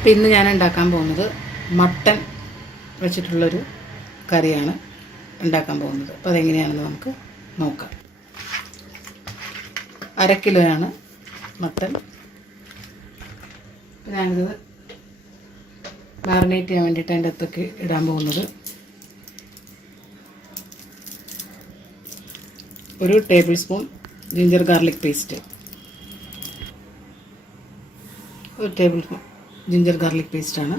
അപ്പോൾ ഇന്ന് ഞാൻ ഉണ്ടാക്കാൻ പോകുന്നത് മട്ടൻ വെച്ചിട്ടുള്ളൊരു കറിയാണ് ഉണ്ടാക്കാൻ പോകുന്നത്. അപ്പോൾ അതെങ്ങനെയാണെന്ന് നമുക്ക് നോക്കാം. 1/2 കിലോയാണ് മട്ടൻ. ഞാനിത് മാറിനേറ്റ് ചെയ്യാൻ വേണ്ടിയിട്ട് അതിൻ്റെ അകത്തൊക്കെ ഇടാൻ പോകുന്നത് 1 tablespoon ginger garlic paste, 1 tablespoon ginger garlic പേസ്റ്റാണ്,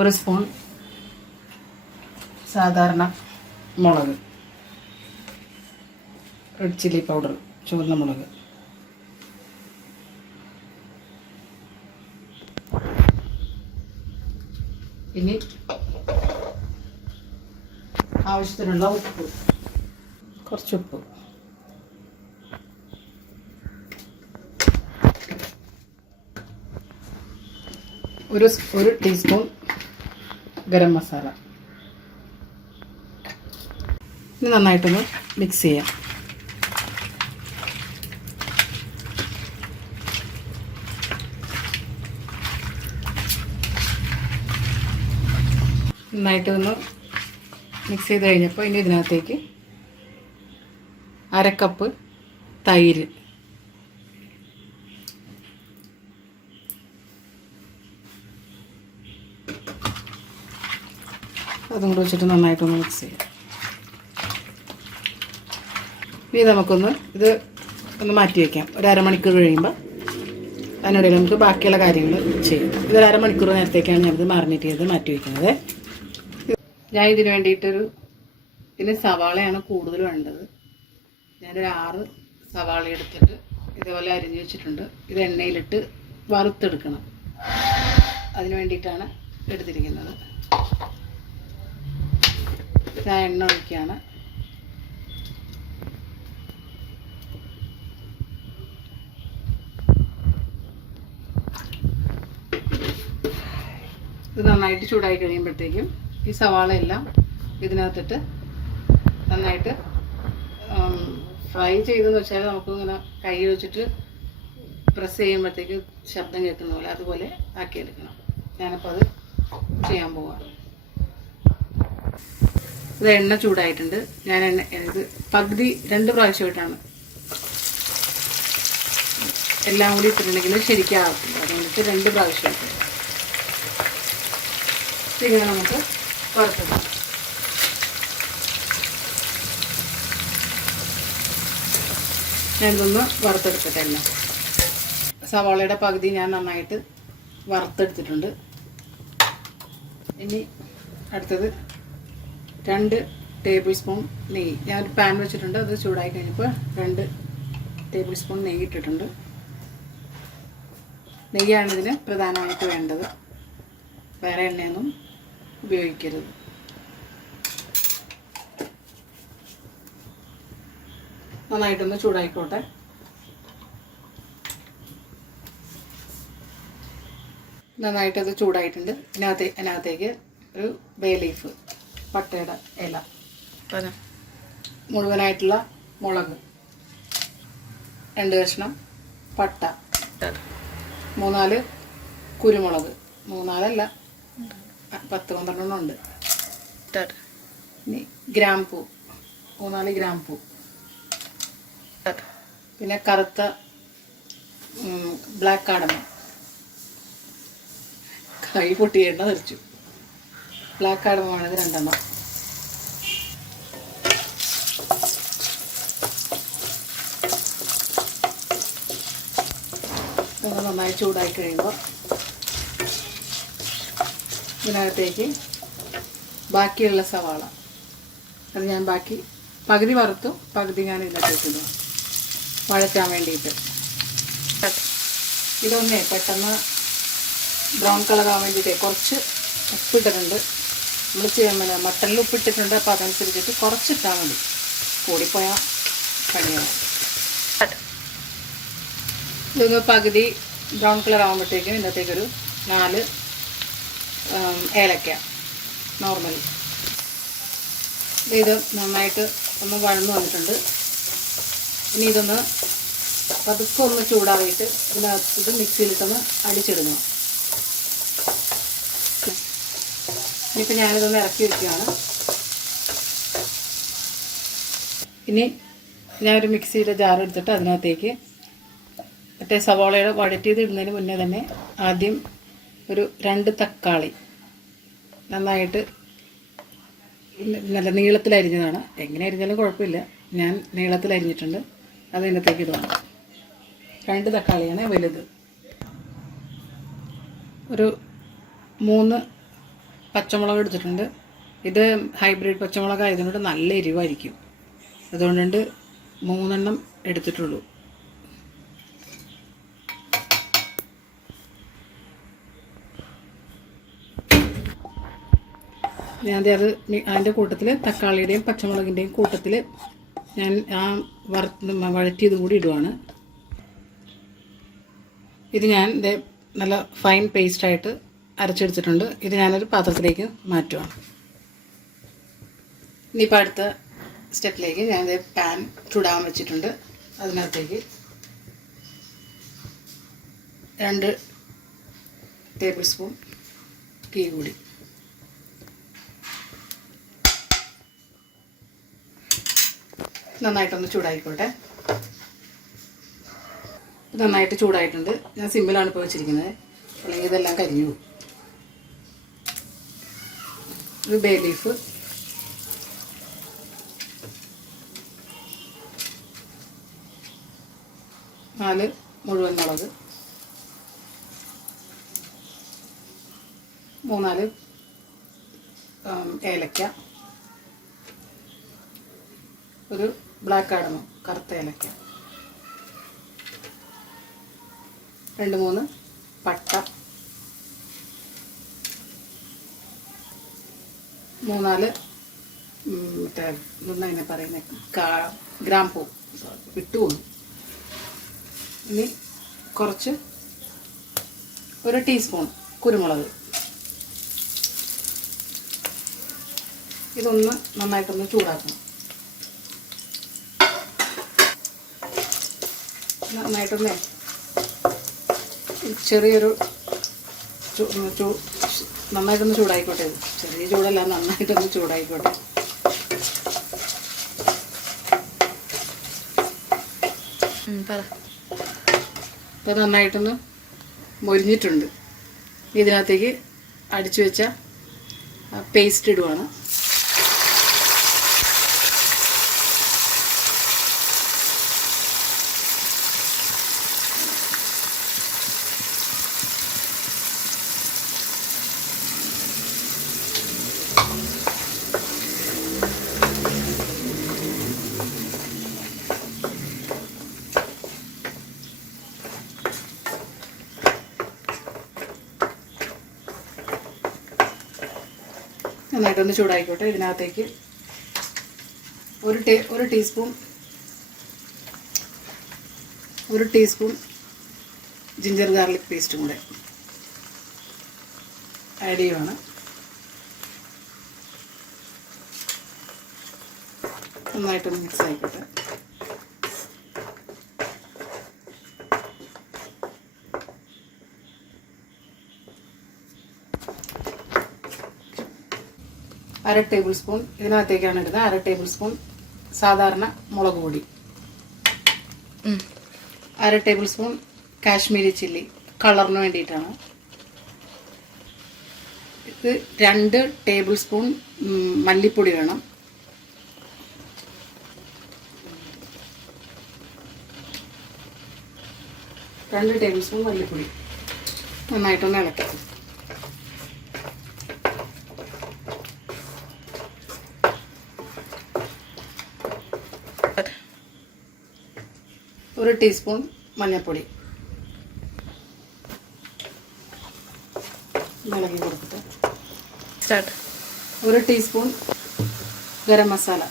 1 സ്പൂൺ സാധാരണ മുളക്, റെഡ് ചില്ലി പൗഡർ, ചുവന്ന മുളക്, ഇനി ആവശ്യത്തിനുള്ള ഉപ്പ്, കുറച്ച് ഉപ്പ്, ഒരു ടീസ്പൂൺ ഗരം മസാല. ഇനി നന്നായിട്ടൊന്ന് മിക്സ് ചെയ്യാം. നന്നായിട്ടൊന്ന് മിക്സ് ചെയ്ത് കഴിഞ്ഞപ്പോൾ ഇനി ഇതിനകത്തേക്ക് 1/2 കപ്പ് തൈര്, അതും കൂടെ വെച്ചിട്ട് നന്നായിട്ടൊന്ന് മിക്സ് ചെയ്യാം. ഇനി നമുക്കൊന്ന് ഇത് ഒന്ന് മാറ്റി വയ്ക്കാം. ഒരു അരമണിക്കൂർ കഴിയുമ്പോൾ അതിനിടയിൽ നമുക്ക് ബാക്കിയുള്ള കാര്യങ്ങൾ ചെയ്യാം. ഇതൊരു അരമണിക്കൂർ നേരത്തേക്കാണ് ഞാനിത് മാറിനേറ്റ് ചെയ്ത് മാറ്റി വയ്ക്കുന്നത്. ഞാൻ ഇതിന് വേണ്ടിയിട്ടൊരു ഇതിന് സവാളയാണ് കൂടുതൽ വേണ്ടത്. ഞാനൊരു 6 സവാള എടുത്തിട്ട് ഇതേപോലെ അരിഞ്ഞ് വെച്ചിട്ടുണ്ട്. ഇത് എണ്ണയിലിട്ട് വറുത്തെടുക്കണം. അതിന് വേണ്ടിയിട്ടാണ് എടുത്തിരിക്കുന്നത്. ഞാൻ എണ്ണ ഒഴിക്കുകയാണ്. ഇത് നന്നായിട്ട് ചൂടായി കഴിയുമ്പോഴത്തേക്കും ഈ സവാള എല്ലാം ഇതിനകത്തിട്ട് നന്നായിട്ട് ഫ്രൈ ചെയ്തെന്ന് വെച്ചാൽ നമുക്ക് ഇങ്ങനെ കൈ വെച്ചിട്ട് പ്രസ് ചെയ്യുമ്പോഴത്തേക്ക് ശബ്ദം കേൾക്കുന്ന പോലെ അതുപോലെ ആക്കിയെടുക്കണം. ഞാനപ്പോൾ അത് ചെയ്യാൻ പോവാണ്. ഇത് എണ്ണ ചൂടായിട്ടുണ്ട്. ഞാൻ ഇത് പകുതി 2 പ്രാവശ്യമായിട്ടാണ് എല്ലാം കൂടി ഇട്ടിട്ടുണ്ടെങ്കിൽ ശരിക്കാകത്തില്ല. അതുകൊണ്ടിട്ട് 2 പ്രാവശ്യമായിട്ട് ഇങ്ങനെ നമുക്ക് വറുത്തെടുക്കാം. ഞാനിതൊന്ന് വറുത്തെടുക്കട്ടെ. എല്ലാം സവാളയുടെ പകുതി ഞാൻ നന്നായിട്ട് വറുത്തെടുത്തിട്ടുണ്ട്. ഇനി അടുത്തത് 2 ടേബിൾ സ്പൂൺ നെയ്യ്. ഞാനൊരു പാൻ വെച്ചിട്ടുണ്ട്. അത് ചൂടായി കഴിഞ്ഞപ്പോൾ 2 ടേബിൾ സ്പൂൺ നെയ്യ് ഇട്ടിട്ടുണ്ട്. നെയ്യാണ് ഇതിന് പ്രധാനമായിട്ട് വേണ്ടത്. വേറെ എണ്ണയൊന്നും ഉപയോഗിക്കരുത്. നന്നായിട്ടൊന്ന് ചൂടായിക്കോട്ടെ. നന്നായിട്ടത് ചൂടായിട്ടുണ്ട്. അതിനകത്തേക്ക് ഒരു ബേ ലീഫ്, പട്ടയുടെ ഇല, മുഴുവനായിട്ടുള്ള മുളക്, 2 കഷ്ണം പട്ട, 3-4 കുരുമുളക്, 3-4 അല്ല 10-12 ഉണ്ട്. ഇനി ഗ്രാമ്പൂ, 3-4 ഗ്രാമ്പൂ, പിന്നെ കറുത്ത ബ്ലാക്ക് കാർഡമം, കൈ പൊട്ടി എണ്ണ തെറിച്ചു. ബ്ലാക്ക് കാർഡമമാണിത് 2 എണ്ണം. ഇത് നന്നായി ചൂടായി കഴിയുമ്പോൾ ഇതിനകത്തേക്ക് ബാക്കിയുള്ള സവാള, അത് ഞാൻ പകുതി വറുത്തു, പകുതി ഞാൻ ഇതിനകത്തേക്ക് ഇടും വഴറ്റാൻ വേണ്ടിയിട്ട്. ഇതൊന്നേ പെട്ടെന്ന് ബ്രൗൺ കളറാകാൻ വേണ്ടിയിട്ട് കുറച്ച് ഉപ്പിട്ടിട്ടുണ്ട്. നമ്മൾ മട്ടനിൽ ഉപ്പിട്ടിട്ടുണ്ട്. അപ്പോൾ അതനുസരിച്ചിട്ട് കുറച്ചിട്ടാൽ മതി. കൂടിപ്പോയാൽ പണിയാവും. ഇതൊന്ന് പകുതി ബ്രൗൺ കളർ ആകുമ്പോഴത്തേക്കും ഇതിനകത്തേക്കൊരു 4 ഏലക്ക നോർമൽ. ഇത് നന്നായിട്ട് ഒന്ന് വഴന്നു വന്നിട്ടുണ്ട്. ഇനി ഇതൊന്ന് പതുക്കെ ഒന്ന് ചൂടാറിയിട്ട് ഇതിനകത്ത് ഇത് മിക്സിയിലിട്ടൊന്ന് അടിച്ചിടുന്നു. ഇനിയിപ്പോൾ ഞാനിതൊന്ന് ഇറക്കി വയ്ക്കുകയാണ്. ഇനി ഞാനൊരു മിക്സിയുടെ ജാർ എടുത്തിട്ട് അതിനകത്തേക്ക് മറ്റേ സവാളയുടെ വഴറ്റിയത് ഇടുന്നതിന് മുന്നേ തന്നെ ആദ്യം ഒരു 2 തക്കാളി നന്നായിട്ട് നല്ല നീളത്തിലരിഞ്ഞതാണ്. എങ്ങനെ അരിഞ്ഞാലും കുഴപ്പമില്ല, ഞാൻ നീളത്തിലരിഞ്ഞിട്ടുണ്ട്. അതിനകത്തേക്ക് ഇടുകയാണ്. 2 തക്കാളിയാണ് വലുത്. ഒരു 3 പച്ചമുളക് എടുത്തിട്ടുണ്ട്. ഇത് ഹൈബ്രിഡ് പച്ചമുളക് ആയതുകൊണ്ട് നല്ല എരിവായിരിക്കും, അതുകൊണ്ട് 3 എണ്ണം എടുത്തിട്ടുള്ളൂ. ഞാൻ അതിൻ്റെ കൂട്ടത്തിൽ തക്കാളിയുടെയും പച്ചമുളകിൻ്റെയും കൂട്ടത്തിൽ ഞാൻ ആ വഴറ്റിയതും കൂടി ഇടുവാണ്. ഇത് ഞാൻ നല്ല ഫൈൻ പേസ്റ്റായിട്ട് അരച്ചെടുത്തിട്ടുണ്ട്. ഇത് ഞാനൊരു പാത്രത്തിലേക്ക് മാറ്റുവാണ്. ഇനിയിപ്പോൾ അടുത്ത സ്റ്റെപ്പിലേക്ക് ഞാൻ പാൻ ചൂടാൻ വെച്ചിട്ടുണ്ട്. അതിനകത്തേക്ക് 2 ടേബിൾ സ്പൂൺ ഗീ കൂടി, നന്നായിട്ടൊന്ന് ചൂടായിക്കോട്ടെ. നന്നായിട്ട് ചൂടായിട്ടുണ്ട്. ഞാൻ സിമ്പിളാണ് ഇപ്പോൾ വെച്ചിരിക്കുന്നത്, അല്ലെങ്കിൽ ഇതെല്ലാം കരിഞ്ഞു പോകും. ഒരു ബേ ലീഫ്, 4 മുഴുവൻ മുളക്, 3-4 ഏലക്ക, ഒരു ബ്ലാക്ക് കാർഡമം കറുത്ത ഏലക്ക, 2-3 പട്ട, 3-4 മറ്റേ ഇതിനെ പറയുന്നത് ഗ്രാമ്പൂ വിട്ടുപോകും. ഇനി കുറച്ച് 1 ടീസ്പൂൺ കുരുമുളക്. ഇതൊന്ന് നന്നായിട്ടൊന്ന് ചൂടാക്കണം. നന്നായിട്ടൊന്ന് ചെറിയൊരു നന്നായിട്ടൊന്ന് ചൂടായിക്കോട്ടെ. ഇത് ചെറിയ ചൂടല്ല, നന്നായിട്ടൊന്ന് ചൂടായിക്കോട്ടെ. അപ്പോൾ നന്നായിട്ടൊന്ന് മൊരിഞ്ഞിട്ടുണ്ട്. ഇതിനകത്തേക്ക് അടിച്ചു വെച്ച പേസ്റ്റ് ഇടുവാണ്. നന്നായിട്ടൊന്ന് ചൂടായിക്കോട്ടെ. ഇതിനകത്തേക്ക് ഒരു ടീസ്പൂൺ ജിഞ്ചർ ഗാർലിക് പേസ്റ്റും കൂടെ ആഡ് ചെയ്യുവാണ്. നന്നായിട്ടൊന്ന് മിക്സ് ആയിക്കോട്ടെ. അര ടേബിൾ സ്പൂൺ ഇതിനകത്തേക്കാണ് ഇടുന്നത്. 1/2 ടേബിൾ സ്പൂൺ സാധാരണ മുളക് പൊടി, 1/2 ടേബിൾ സ്പൂൺ കാശ്മീരി ചില്ലി കളറിന് വേണ്ടിയിട്ടാണ്. ഇത് 2 ടേബിൾ സ്പൂൺ മല്ലിപ്പൊടി വേണം. രണ്ട് ടേബിൾ സ്പൂൺ മല്ലിപ്പൊടി നന്നായിട്ടൊന്ന് ഇളക്കി. ഒരു ടീസ്പൂൺ മഞ്ഞൾപ്പൊടി ഇളക്കി കൊടുത്തിട്ട് സ്റ്റാർട്ട്. ഒരു ടീസ്പൂൺ ഗരം മസാല,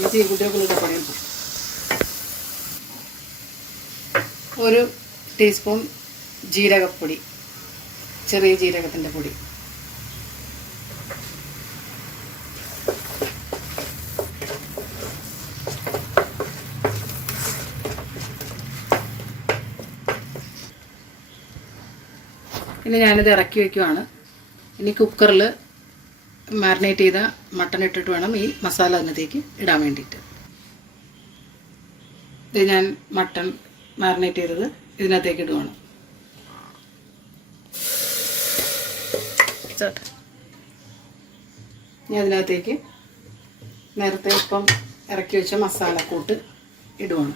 ഈ ചീക്കുട്ടിയൊക്കെ പണിയുണ്ട്. ഒരു ടീസ്പൂൺ ജീരകപ്പൊടി, ചെറിയ ജീരകത്തിൻ്റെ പൊടി, ഇനി ഞാനിത് ഇറക്കി വയ്ക്കുവാണ്. ഇനി കുക്കറിൽ മാരിനേറ്റ് ചെയ്ത മട്ടൺ ഇട്ടിട്ട് വേണം ഈ മസാല അതിനകത്തേക്ക് ഇടാൻ വേണ്ടിയിട്ട്. ഇത് ഞാൻ മട്ടൺ മാരിനേറ്റ് ചെയ്തത് ഇതിനകത്തേക്ക് ഇടുവാണ്. ഇനി അതിനകത്തേക്ക് നേരത്തെ ഇപ്പം ഇറക്കി വെച്ച മസാലക്കൂട്ട് ഇടുവാണ്.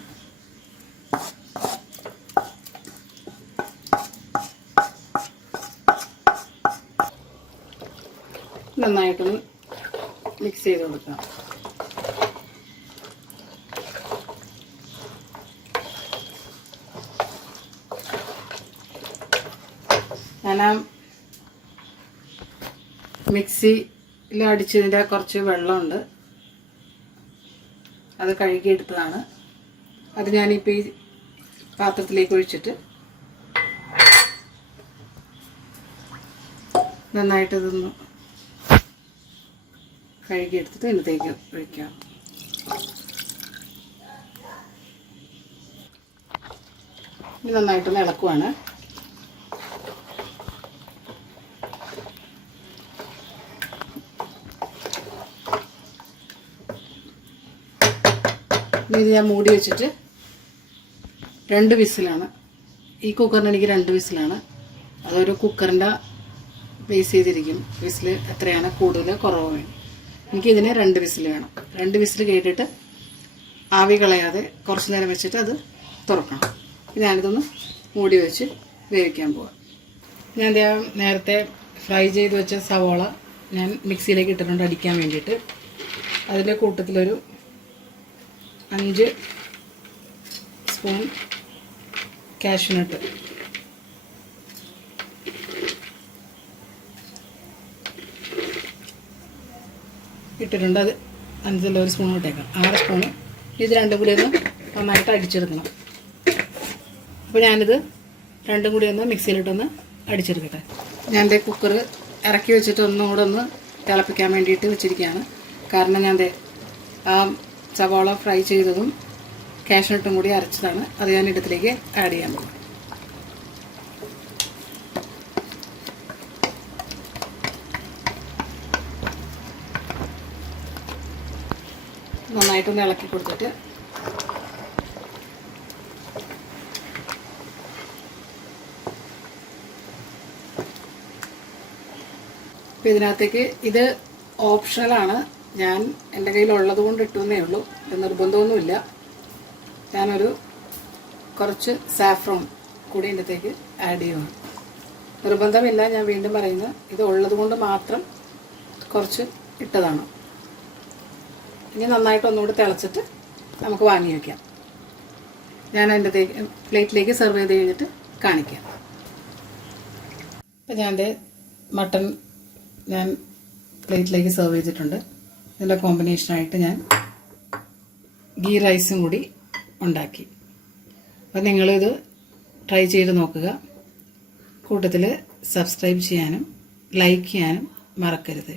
നന്നായിട്ടൊന്ന് മിക്സ് ചെയ്ത് കൊടുക്കാം. ഞാൻ ആ മിക്സിയിൽ അടിച്ചതിൻ്റെ കുറച്ച് വെള്ളമുണ്ട്, അത് കഴുകിയെടുത്തതാണ്. അത് ഞാനിപ്പോൾ ഈ പാത്രത്തിലേക്ക് ഒഴിച്ചിട്ട് നന്നായിട്ട് ഇതൊന്ന് കഴുകിയെടുത്തിട്ട് ഇതിനകത്തേക്ക് ഒഴിക്കാം. ഇത് നന്നായിട്ടൊന്ന് ഇളക്കുവാണ്. ഇത് ഞാൻ മൂടി വെച്ചിട്ട് 2 വിസിലാണ്. ഈ കുക്കറിന് എനിക്ക് 2 വിസിലാണ്. അതൊരു കുക്കറിൻ്റെ ബേസ് ചെയ്തിരിക്കും വിസിൽ എത്രയാണ് കൂടുതൽ കുറവ് വേണം. എനിക്കിതിന് 2 വിസിൽ വേണം. 2 വിസിൽ കേട്ടിട്ട് ആവി കളയാതെ കുറച്ച് നേരം വെച്ചിട്ട് അത് തുറക്കണം. ഞാനിതൊന്ന് മൂടി വെച്ച് വേവിക്കാൻ പോവാം. ഞാൻ നേരത്തെ ഫ്രൈ ചെയ്ത് വെച്ച സവോള ഞാൻ മിക്സിയിലേക്ക് ഇട്ടിട്ടുണ്ട് അടിക്കാൻ വേണ്ടിയിട്ട്. അതിൻ്റെ കൂട്ടത്തിലൊരു 5 സ്പൂൺ കാഷ്യൂനട്ട് ഇട്ടിട്ടുണ്ട്. അത് 5 ഒരു സ്പൂൺ ഇട്ടേക്കാം. 6 സ്പൂണ്. ഇത് രണ്ടും കൂടി ഒന്ന് നന്നായിട്ട് അടിച്ചെടുക്കണം. അപ്പോൾ ഞാനിത് രണ്ടും കൂടി ഒന്ന് മിക്സിയിലിട്ടൊന്ന് അടിച്ചെടുക്കട്ടെ. ഞാൻ എൻ്റെ കുക്കർ ഇറക്കി വെച്ചിട്ട് ഒന്നുകൂടെ ഒന്ന് തിളപ്പിക്കാൻ വേണ്ടിയിട്ട് വെച്ചിരിക്കുകയാണ്. കാരണം ഞാൻ ആ സവാള ഫ്രൈ ചെയ്തതും കാഷ്യൂനട്ടും കൂടി അരച്ചതാണ്. അത് ഞാൻ ഇടത്തിലേക്ക് ആഡ് ചെയ്യാൻ പോകും. നന്നായിട്ടൊന്ന് ഇളക്കി കൊടുത്തിട്ട് അപ്പോൾ ഇതിനകത്തേക്ക് ഇത് ഓപ്ഷണലാണ്. ഞാൻ എൻ്റെ കയ്യിലുള്ളത് കൊണ്ട് ഇട്ടുവെന്നേ ഉള്ളൂ. ഇത് നിർബന്ധമൊന്നുമില്ല. ഞാനൊരു കുറച്ച് സാഫ്രോൺ കൂടി ഇതിനകത്തേക്ക് ആഡ് ചെയ്യുകയാണ്. നിർബന്ധമില്ല, ഞാൻ വീണ്ടും പറയുന്നത്. ഇത് ഉള്ളത് കൊണ്ട് മാത്രം കുറച്ച് ഇട്ടതാണ്. ഇനി നന്നായിട്ട് ഒന്നുകൂടി തിളച്ചിട്ട് നമുക്ക് വാങ്ങി വയ്ക്കാം. ഞാൻ അതിൻ്റെ പ്ലേറ്റിലേക്ക് സെർവ് ചെയ്ത് കഴിഞ്ഞിട്ട് കാണിക്കാം. അപ്പോൾ ഞാൻ എൻ്റെ മട്ടൺ ഞാൻ പ്ലേറ്റിലേക്ക് സെർവ് ചെയ്തിട്ടുണ്ട്. ഇതിൻ്റെ കോമ്പിനേഷനായിട്ട് ഞാൻ ഗീ റൈസും കൂടി ഉണ്ടാക്കി. അപ്പോൾ നിങ്ങളിത് ട്രൈ ചെയ്ത് നോക്കുക. കൂട്ടത്തിൽ സബ്സ്ക്രൈബ് ചെയ്യാനും ലൈക്ക് ചെയ്യാനും മറക്കരുത്.